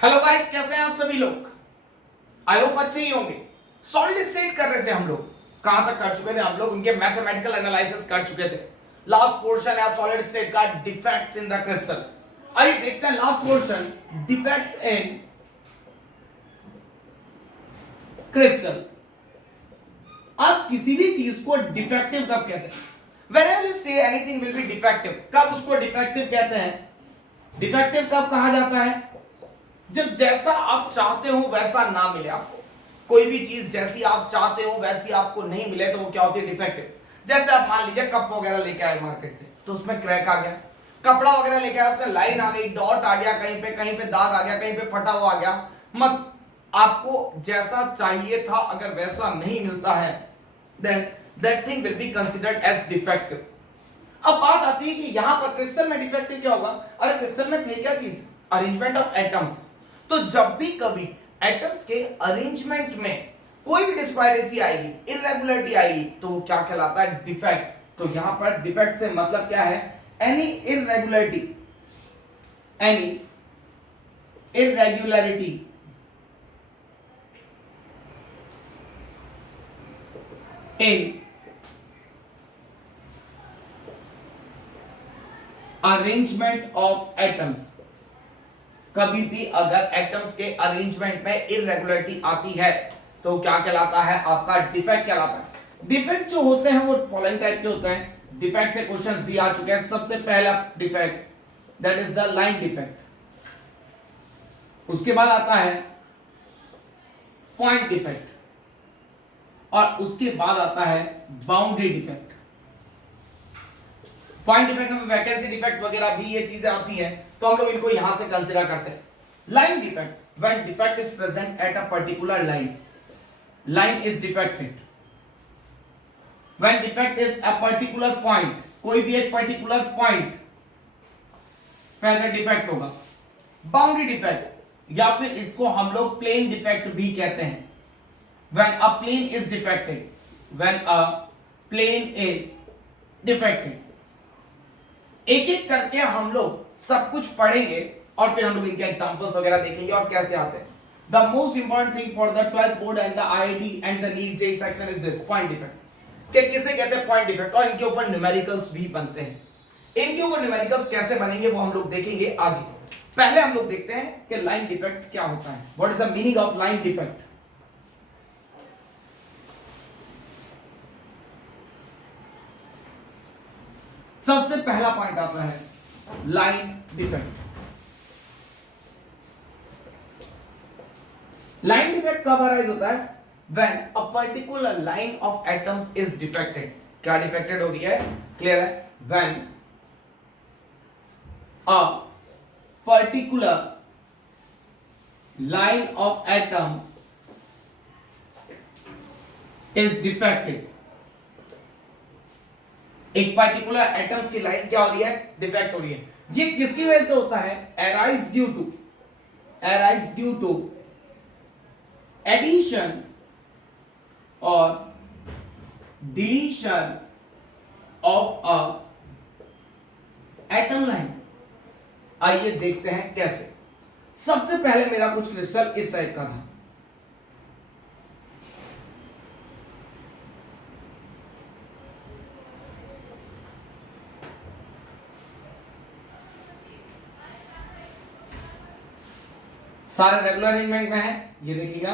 Hello guys, कैसे हैं आप सभी लोग। आई होप अच्छे ही होंगे। सॉलिड स्टेट कर रहे थे हम लोग। कहां तक कर चुके थे हम लोग, उनके मैथमेटिकल एनालिसिस कर चुके थे। लास्ट पोर्शन है आप सॉलिड स्टेट का, डिफेक्ट्स इन द क्रिस्टल। आइए देखते हैं last portion, defects in crystal. आप किसी भी चीज को डिफेक्टिव कब कहते हैं? Whenever you say anything will be defective, कब उसको डिफेक्टिव कहते हैं? डिफेक्टिव कब कहा जाता है? जब जैसा आप चाहते हो वैसा ना मिले आपको। कोई भी चीज जैसी आप चाहते हो वैसी आपको नहीं मिले तो वो क्या होती है? डिफेक्टिव। जैसे आप मान लीजिए कप वगैरह लेके आए मार्केट से, तो उसमें क्रैक आ गया। कपड़ा वगैरह लेके आए, उसमें लाइन आ गई, डॉट आ गया, कहीं पे दाग आ गया, कहीं पे फटा हुआ आ गया। मत आपको जैसा चाहिए था अगर वैसा नहीं मिलता है, then that thing will be considered as defective। अब बात आती है कि यहां पर क्रिस्टल में डिफेक्टिव क्या होगा? अरे क्रिस्टल में थे क्या चीज? Arrangement of atoms. तो जब भी कभी एटम्स के अरेंजमेंट में कोई भी डिस्पायरेसी आएगी, इररेगुलरिटी आएगी, तो वो क्या कहलाता है? डिफेक्ट। तो यहां पर डिफेक्ट से मतलब क्या है? Any irregularity, any irregularity in arrangement of atoms. कभी भी अगर एटम्स के अरेंजमेंट में इररेगुलरिटी आती है तो क्या कहलाता है? आपका डिफेक्ट कहलाता है। डिफेक्ट जो होते हैं वो फॉलोइंग टाइप के होते हैं। डिफेक्ट से क्वेश्चंस भी आ चुके हैं। सबसे पहला defect that is the line defect. उसके बाद आता है पॉइंट डिफेक्ट, और उसके बाद आता है बाउंड्री डिफेक्ट। पॉइंट डिफेक्ट में वैकेंसी डिफेक्ट वगैरह भी ये चीजें आती हैं, तो हम लोग इनको यहां से कंसीडर करते हैं। Line defect, when defect is present at a particular line, line is defected. When defect is a particular point, कोई भी एक पर्टिकुलर पॉइंट पे अगर डिफेक्ट होगा। बाउंड्री डिफेक्ट, या फिर इसको हम लोग प्लेन डिफेक्ट भी कहते हैं। when a plane is defective, when a plane is defective, एक एक करके हम लोग सब कुछ पढ़ेंगे और फिर हम लोग इनके एग्जांपल्स वगैरह देखेंगे और कैसे आते हैं। The most important thing for the 12th board and the IIT and the NEET JEE section is this point defect। कि किसे कहते हैं पॉइंट डिफेक्ट, और इनके ऊपर न्यूमेरिकल्स भी बनते हैं। इनके ऊपर न्यूमेरिकल्स कैसे बनेंगे वो हम लोग देखेंगे आगे। पहले हम लोग देखते हैं कि लाइन डिफेक्ट क्या होता है। What is the meaning of line defect? सबसे पहला पॉइंट आता है लाइन डिफेक्ट। लाइन डिफेक्ट कब अराइज होता है? When a particular line of atoms is defected. क्या डिफेक्टेड हो रही है? क्लियर है? When a particular line of atom is defected. एक पर्टिकुलर एटम्स की लाइन क्या हो रही है? डिफेक्ट हो रही है। ये किसकी वजह से होता है? अराइज ड्यू टू एडिशन और deletion of a atom line. आइए देखते हैं कैसे। सबसे पहले मेरा कुछ क्रिस्टल इस टाइप का था। सारे रेगुलर अरेंजमेंट में है, ये देखिएगा।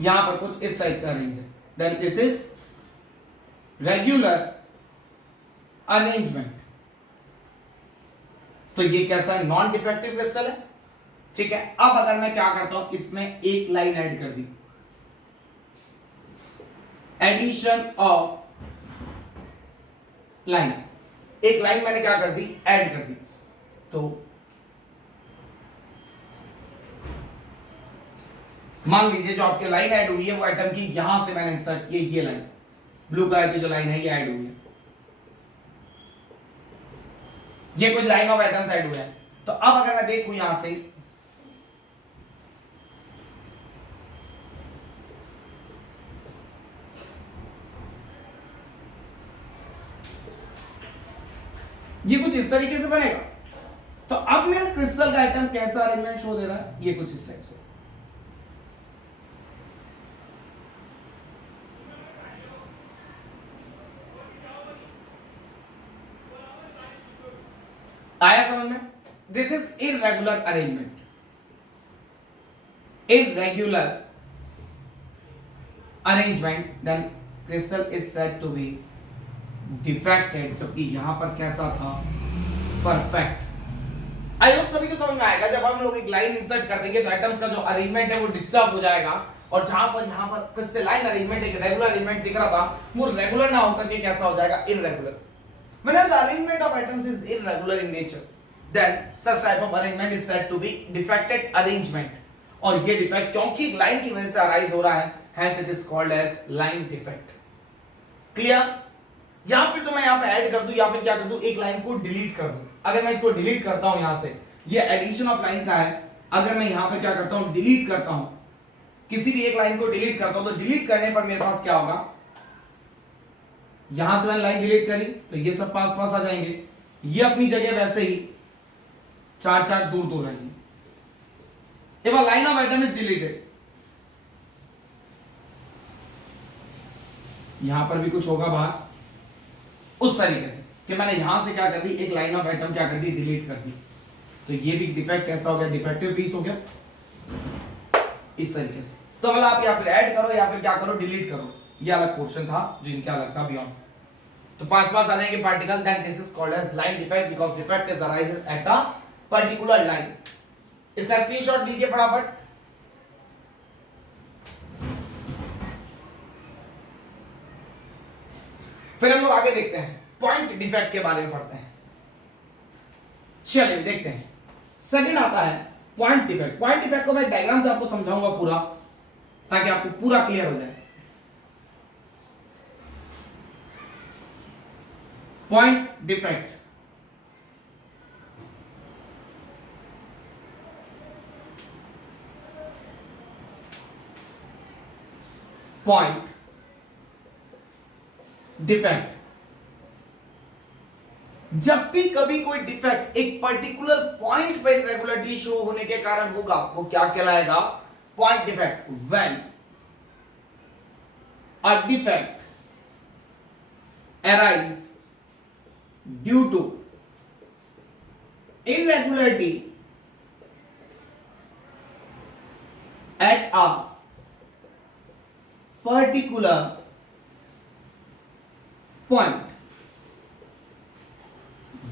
यहां पर कुछ इस टाइप से अरेंज है, then this is regular arrangement. तो ये कैसा है? नॉन डिफेक्टिव क्रिस्टल है। ठीक है, अब अगर मैं क्या करता हूं, इसमें एक लाइन ऐड कर दी, एडिशन ऑफ लाइन। एक लाइन मैंने क्या कर दी? ऐड कर दी। तो मान लीजिए जो आपके लाइन ऐड हुई है वो एटम की यहां से मैंने इंसर्ट की, ये लाइन ब्लू कलर की जो लाइन है ये ऐड हुई है। ये कुछ लाइन ऑफ एटम्स ऐड हुए हैं। तो अब अगर मैं देखूं यहां से, ये कुछ इस तरीके से बनेगा। तो अब मेरे क्रिस्टल का एटम कैसा अरेंजमेंट शो दे रहा है, ये कुछ इस टाइप से। आया समझ में? This is irregular arrangement, irregular arrangement, then crystal is said to be defected, जबकि यहां पर कैसा था, परफेक्ट। आई होप सभी को समझ में आएगा। जब हम लोग एक लाइन इंसर्ट कर देंगे तो एटम्स का जो अरेंजमेंट है वो डिस्टर्ब हो जाएगा, और जहां पर यहां पर क्रिस्टलाइन अरेंजमेंट, एक रेगुलर अरेंजमेंट दिख रहा था, वो रेगुलर ना होकर के कैसा हो जाएगा, irregular. Whenever the arrangement of atoms is irregular in nature, then such type of arrangement is said to be defected arrangement। और ये डिफेक्ट क्योंकि एक लाइन की वजह से अराइज हो रहा है, hence it is called as line defect। Clear? या फिर तो मैं यहां पे ऐड कर दूं, या फिर क्या कर दूं, एक लाइन को डिलीट कर दूं। अगर मैं इसको डिलीट करता हूं यहां से, ये एडिशन ऑफ लाइन का है, अगर मैं यहां पे क्या करता हूं, डिलीट करता हूं, किसी भी एक लाइन को डिलीट करता हूं, तो डिलीट करने पर मेरे पास क्या होगा, यहां से मैंने लाइन डिलीट करी तो ये सब पास पास आ जाएंगे, ये अपनी जगह वैसे ही चार चार दूर दूर रहेंगे। If a line of atom is deleted, यहां पर भी कुछ होगा बाहर, उस तरीके से कि मैंने यहां से क्या कर दी, एक लाइन ऑफ एटम क्या कर दी, डिलीट कर दी, तो ये भी डिफेक्ट कैसा हो गया, डिफेक्टिव पीस हो गया इस तरीके से। तो मतलब आप या फिर ऐड करो या फिर क्या करो, डिलीट करो, ये अलग पोर्शन था जो इनका अलग था बियॉन्ड। तो पास पास आ जाएंगे particle, then this is called as line defect, because defect is arises at a particular line. इसका स्क्रीनशॉट लीजिए फटाफट। फिर हम लोग आगे देखते हैं, पॉइंट डिफेक्ट के बारे में पढ़ते हैं। चलिए देखते हैं। सेकंड आता है पॉइंट डिफेक्ट। पॉइंट डिफेक्ट को मैं डायग्राम से आपको समझाऊंगा पूरा, ताकि आपको पूरा क्लियर हो जाए। पॉइंट डिफेक्ट, पॉइंट डिफेक्ट, जब भी कभी कोई डिफेक्ट एक पर्टिकुलर पॉइंट पर इरेगुलरिटी शो होने के कारण होगा, वो क्या कहलाएगा, point defect. When a defect arise due to irregularity at a particular point,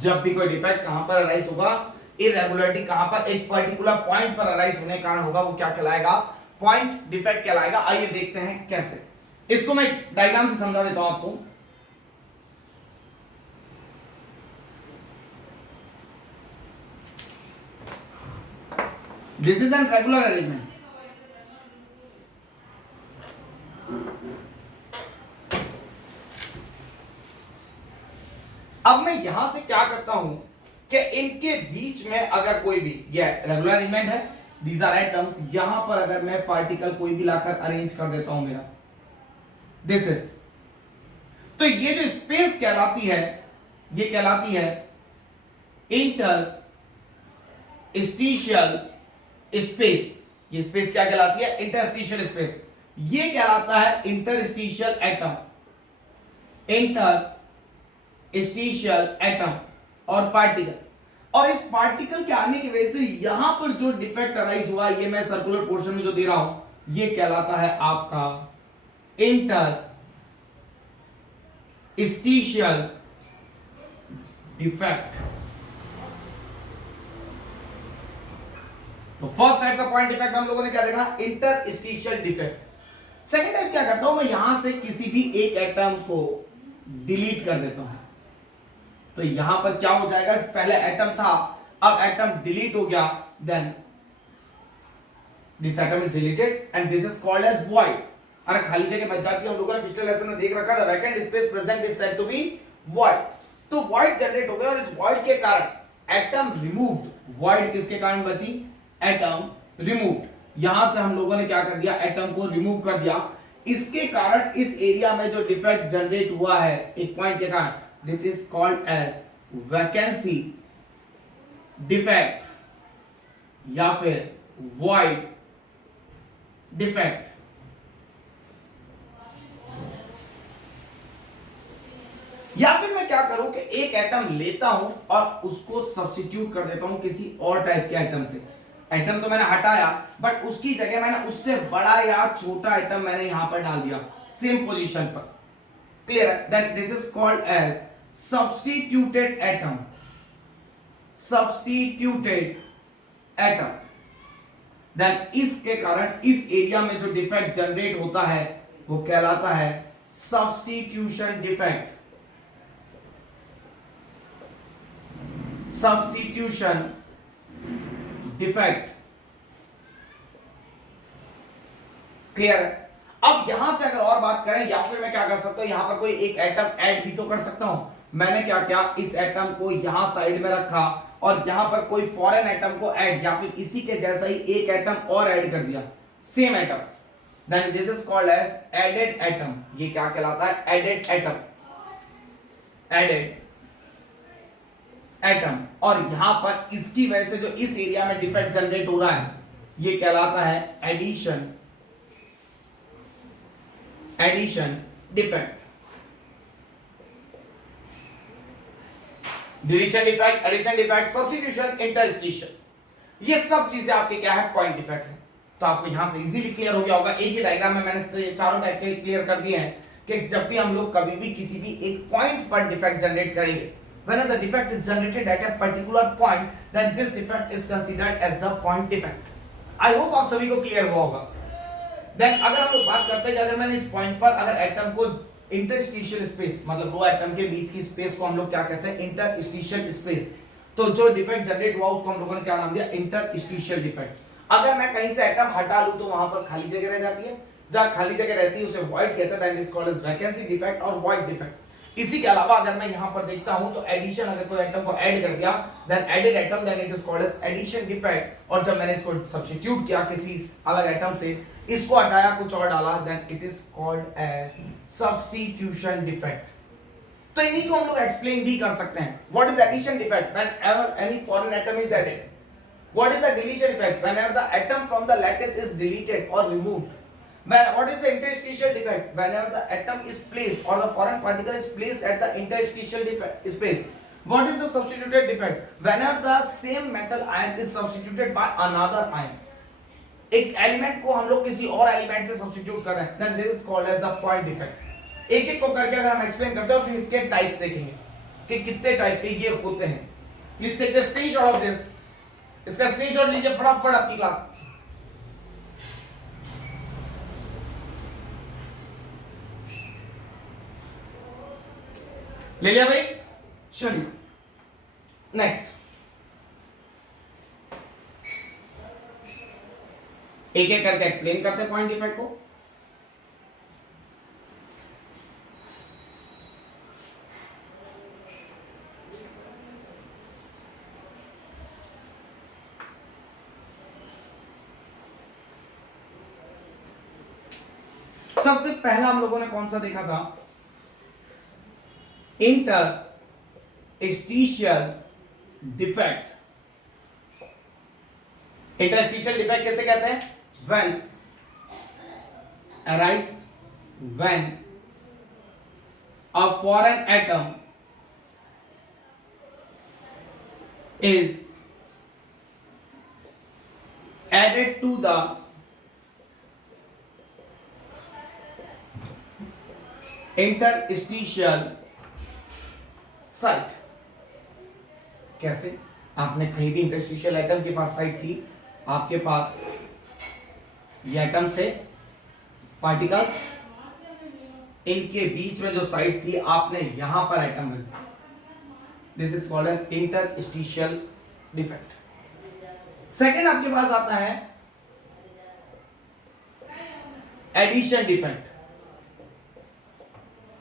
जब भी कोई डिफेक्ट कहां पर अराइज होगा, इरेगुलरिटी कहां पर, एक पर्टिकुलर पॉइंट पर अराइज होने के कारण होगा, वो क्या कहलाएगा, पॉइंट डिफेक्ट कहलाएगा। आइए देखते हैं कैसे। इसको मैं डायग्राम से समझा देता हूं आपको। This is an regular arrangement. अब मैं यहां से क्या करता हूं कि इनके बीच में अगर कोई भी, ये रेगुलर अरेंजमेंट है, दीज आर एटम्स, यहां पर अगर मैं पार्टिकल कोई भी लाकर अरेंज कर देता हूं मेरा, दिस इज, तो ये जो स्पेस कहलाती है, ये कहलाती है इंटरस्टिशियल स्पेस। ये स्पेस क्या कहलाती है, इंटरस्टिशियल स्पेस। ये कहलाता है इंटरस्टिशियल एटम, इंटरस्टिशियल एटम और पार्टिकल। और इस पार्टिकल के आने की वजह से यहां पर जो डिफेक्ट अराइज हुआ, ये मैं सर्कुलर पोर्शन में जो दे रहा हूं, ये कहलाता है आपका इंटरस्टिशियल डिफेक्ट। तो फर्स्ट टाइप का पॉइंट डिफेक्ट हम लोगों ने क्या देखा, इंटरस्टिशियल डिफेक्ट। सेकंड टाइप क्या करता हूं मैं, यहां से किसी भी एक एटम को डिलीट कर देता हूं, तो यहां पर क्या हो जाएगा, पहले एटम था, अब एटम डिलीट हो गया, then this atom is deleted and this is called as void. अरे खाली जगह बच जाती है, हम लोगों ने पिछले लेसन में देख रखा था, vacant space present is said to be void. तो वॉइड जनरेट हो गया और इस वॉइड के कारण एटम रिमूव्ड। वॉइड किसके कारण बची, एटम रिमूव्ड। यहां से हम लोगों ने क्या कर दिया, एटम को रिमूव कर दिया। इसके कारण इस एरिया में जो डिफेक्ट जनरेट हुआ है एक पॉइंट के कारण, this is called as vacancy defect या फिर वॉइड डिफेक्ट। या फिर मैं क्या करूं कि एक एटम लेता हूं और उसको सब्स्टिट्यूट कर देता हूं किसी और टाइप के एटम से। एटम तो मैंने हटाया बट उसकी जगह मैंने उससे बड़ा या छोटा एटम मैंने यहां पर डाल दिया सेम पोजीशन पर। क्लियर है? That this is called as substituted atom. Substituted atom. Then इसके कारण इस एरिया में जो डिफेक्ट जनरेट होता है वो कहलाता है substitution defect. Substitution defect. Clear है? अब यहां से अगर और बात करें, या फिर मैं क्या कर सकता हूं, यहां पर कोई एक एटम ऐड भी तो कर सकता हूं। मैंने क्या किया, इस एटम को यहां साइड में रखा और यहां पर कोई फॉरेन एटम को ऐड या फिर इसी के जैसा ही एक एटम और ऐड कर दिया, same atom. Then this is called as added atom. ये क्या कहलाता है? Added atom. Added atom. और यहां पर इसकी वजह से जो इस एरिया में डिफेक्ट जनरेट हो रहा है ये कहलाता है addition. Addition defect. Deletion defect, addition defect, substitution, interstition, ये सब चीजें आपके क्या है? पॉइंट डिफेक्ट्स हैं। तो आपको यहां से इजीली क्लियर हो गया होगा। एक ही डायग्राम में मैंने ये चारों टाइप के क्लियर कर दिए हैं कि जब भी हम लोग कभी भी किसी भी एक पॉइंट पर डिफेक्ट जनरेट करेंगे, whenever the defect is generated at a particular point, then this defect is considered as the point defect. I hope आप सभी को क्लियर हुआ होगा। Then अगर हम लोग बात करते हैं कि अगर मैंने इस पॉइंट पर अगर एटम को इंटरस्टिशियल स्पेस, मतलब दो एटम के बीच की स्पेस को हम लोग क्या कहते हैं? Interstitial space. तो जो डिफेक्ट जनरेट हुआ उसको हम लोगों ने क्या नाम दिया? Interstitial defect. अगर मैं कहीं से एटम हटा लूं तो वहां पर खाली जगह रह जाती है, जहां खाली जगह रहती है उसे वॉइड कहते हैं। That is called as vacancy defect और वॉइड डिफेक्ट। इसी के अलावा अगर मैं यहां पर देखता हूं तो एडिशन, अगर कोई एटम को ऐड कर दिया, then added atom, then it is called as addition defect. और जब मैंने इसको सब्स्टिट्यूट किया किसी अलग एटम से, इसको हटाया कुछ और डाला, then it is called as substitution defect. तो इन्हीं को हम लोग एक्सप्लेन भी कर सकते हैं। What is addition defect? Whenever any foreign atom is added. What is the deletion defect? Whenever the atom from the lattice is deleted और removed. What is the interstitial defect? Whenever the atom is placed or the foreign particle is placed at the interstitial space. What is the substituted defect? Whenever the same metal ion is substituted by another ion. एक element को हम लोग किसी और element से substitute कर रहे हैं, then this is called as the point defect। एक एक को करके अगर हम एक्सप्लेन करते हैं, फिर इसके टाइप्स देखेंगे कि कितने टाइप के ये होते हैं। Please take the screenshot of this. इसका स्क्रीनशॉट लीजिए फटाफट अपनी क्लास। ले लिया भाई? चलिए नेक्स्ट, एक एक करके एक्सप्लेन करते हैं पॉइंट डिफेक्ट को। सबसे पहला हम लोगों ने कौन सा देखा था? Interstitial defect. इंटरस्टिशियल डिफेक्ट कैसे कहते हैं? When arise when a foreign atom is added to the interstitial site. कैसे? आपने कहीं भी इंटरस्टिशियल एटम के पास साइट थी, आपके पास ये एटम्स थे, पार्टिकल्स, इनके बीच में जो साइट थी आपने यहां पर एटम रख दिया। This is called as interstitial defect. Second आपके पास आता है एडिशन डिफेक्ट।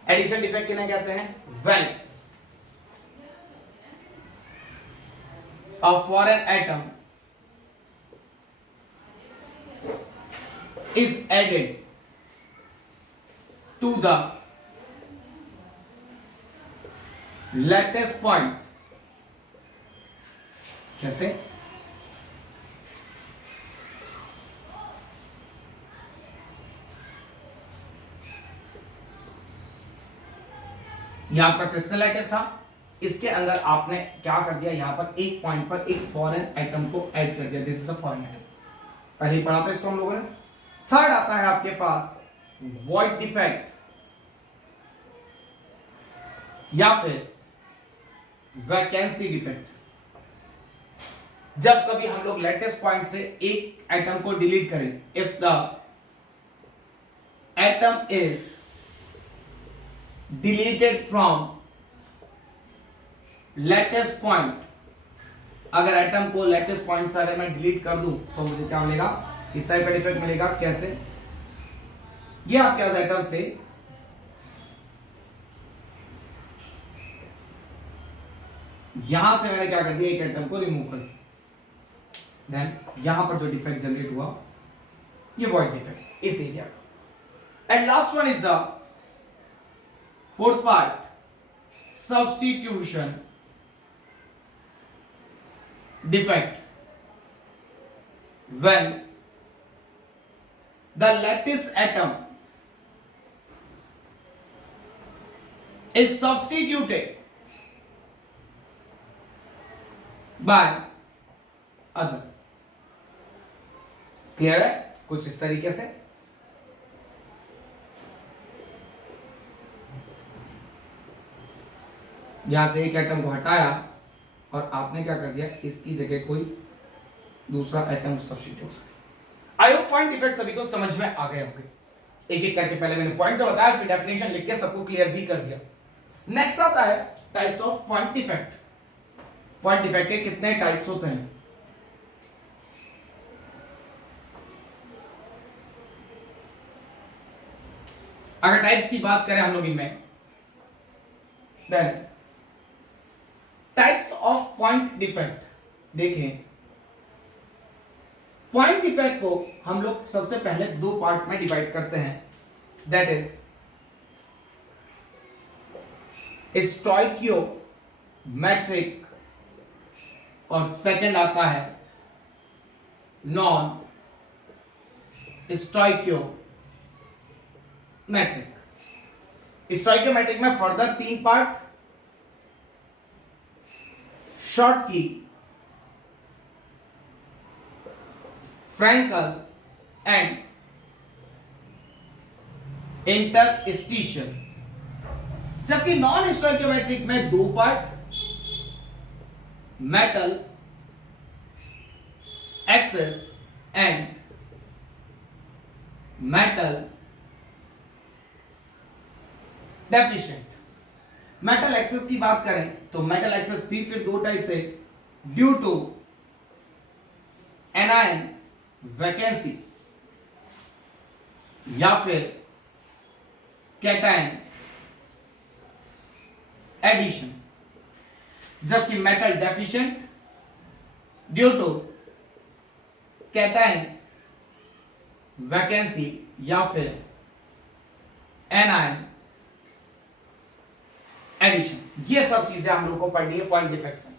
एडिशन डिफेक्ट किन्हें कहते हैं? When a foreign atom is added to the lattice points कैसे? ये आपका क्रिस्टल लैटिस था, इसके अंदर आपने क्या कर दिया, यहां पर एक पॉइंट पर एक फॉरेन एटम को ऐड कर दिया, this is the foreign atom, पहले ही पढ़ा था इसको हम लोगों ने। थर्ड आता है आपके पास वॉइड डिफेक्ट या फिर वैकेंसी डिफेक्ट। जब कभी हम लोग लैटिस पॉइंट से एक एटम को डिलीट करें, if the atom is deleted from lattice point, अगर एटम को लैटिस पॉइंट से अगर मैं डिलीट कर दूं तो मुझे क्या मिलेगा, इस टाइप का डिफेक्ट मिलेगा। कैसे? ये आपके पास एटम से यहां से मैंने क्या कर दिया, एक एटम को रिमूव कर दिया, देन यहां पर जो डिफेक्ट जनरेट हुआ ये वॉइड डिफेक्ट इस एरिया का। And last one is the fourth part, substitution defect, when the lattice atom is substituted by other। Clear है? कुछ इस तरीके से यहां से एक एटम को हटाया और आपने क्या कर दिया, इसकी जगह कोई दूसरा atom substitute. I hope point defect सभी को समझ में आ गए होंगे। एक एक करके पहले मैंने पॉइंट्स बताया, फिर डेफिनेशन लिख के सबको क्लियर भी कर दिया। नेक्स्ट आता है types of point defect. Point defect के कितने टाइप्स होते हैं? अगर टाइप्स की बात करें हम लोग इनमें, then types of point defect, देखें पॉइंट डिफेक्ट को हम लोग सबसे पहले दो पार्ट में डिवाइड करते हैं, दैट इज स्टोइकियोमेट्रिक और सेकंड आता है नॉन स्टोइकियोमेट्रिक। स्टोइकियोमेट्रिक में फर्दर तीन पार्ट, शॉर्ट की, फ्रैंकल एंड इंटरस्टिशियल। जबकि नॉन स्टोइकियोमेट्रिक में दो part, metal excess and metal deficient. Metal access की बात करें तो मेटल एक्सेस भी फिर दो टाइप से, ड्यू टू एनायन वैकेंसी या फिर कैटायन एडिशन। जबकि metal deficient due to cation vacancy या फिर एनायन एडिशन। ये सब चीजें हम लोग को पढ़नी है पॉइंट डिफेक्ट्स में।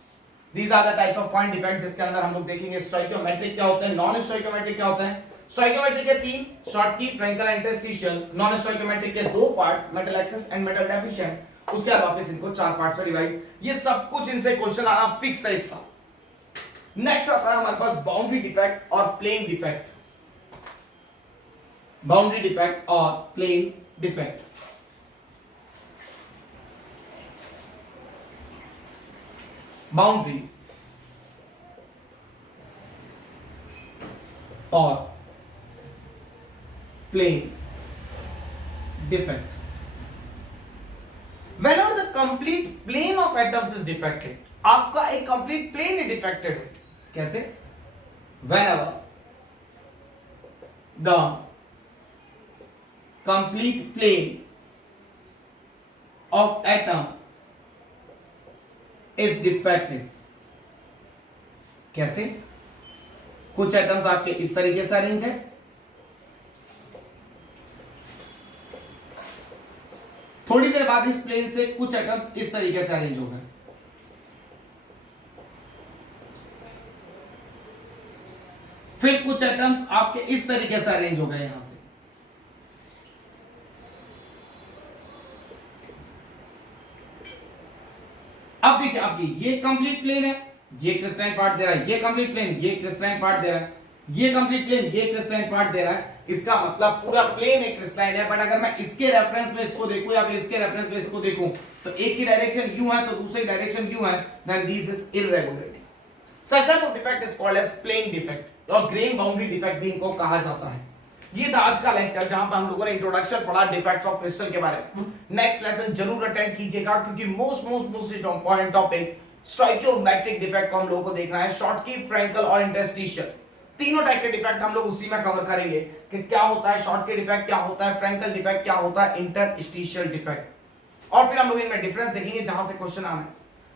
These are the type of point defects, जिसके अंदर हम लोग देखेंगे स्टोइकियोमेट्रिक क्या होता है, नॉन स्टोइकियोमेट्रिक क्या होता है। स्टोइकियोमेट्रिक के तीन, Schottky, Frenkel and interstitial. Non stoichiometric के दो parts, metal excess and metal deficient. उसके बाद वापस इनको चार पार्ट्स में डिवाइड। ये सब कुछ इनसे क्वेश्चन आना फिक्स है हिस्सा। नेक्स्ट आता है हमारे पास बाउंड्री डिफेक्ट और प्लेन डिफेक्ट। बाउंड्री डिफेक्ट और प्लेन डिफेक्ट। बाउंड्री और plane defect. Whenever the complete plane of atoms is defected, आपका एक complete plane ही defected है। कैसे? Whenever the complete plane of atom is defective। कैसे? कुछ एटम्स आपके इस तरीके से अरेंज है, थोड़ी देर बाद इस प्लेन से कुछ एटम्स इस तरीके से अरेंज हो गए। फिर कुछ एटम्स आपके इस तरीके से अरेंज हो गए यहां से, अब देखिए आपकी ये कंप्लीट प्लेन है, ये क्रिस्टलाइन पार्ट दे रहा है, ये कंप्लीट प्लेन, ये क्रिस्टलाइन पार्ट दे रहा है, ये कंप्लीट प्लेन, ये क्रिस्टलाइन पार्ट दे रहा है। इसका मतलब पूरा प्लेन एक क्रिस्टलाइन है। बट अगर मैं इसके रेफरेंस में इसको देखूं या फिर इसके रेफरेंस में इसको देखूं तो एक की डायरेक्शन यू है तो दूसरी डायरेक्शन यू है, then this is irregularity. Such type of defect is called as plane defect और ग्रेन बाउंड्री डिफेक्ट भी इनको कहा जाता है। ये था आज का लेक्चर जहां पर हम लोगों ने इंट्रोडक्शन पढ़ा डिफेक्ट्स ऑफ क्रिस्टल के बारे में। नेक्स्ट लेसन जरूर अटेंड कीजिएगा क्योंकि most important topic stoichiometric defect को हम लोगों को देखना है। शॉर्टकी, फ्रैंकल और इंटरस्टिशियल तीनों टाइप के डिफेक्ट हम लोग उसी में कवर करेंगे कि क्या होता है शॉर्टकी डिफेक्ट, क्या होता है फ्रैंकल डिफेक्ट, क्या होता है इंटरस्टिशियल डिफेक्ट, और फिर हम लोग इनमें डिफरेंस देखेंगे जहां से क्वेश्चन आना है।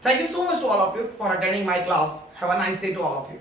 Thank you so much to all of you for attending my class. Have a nice day to all of you.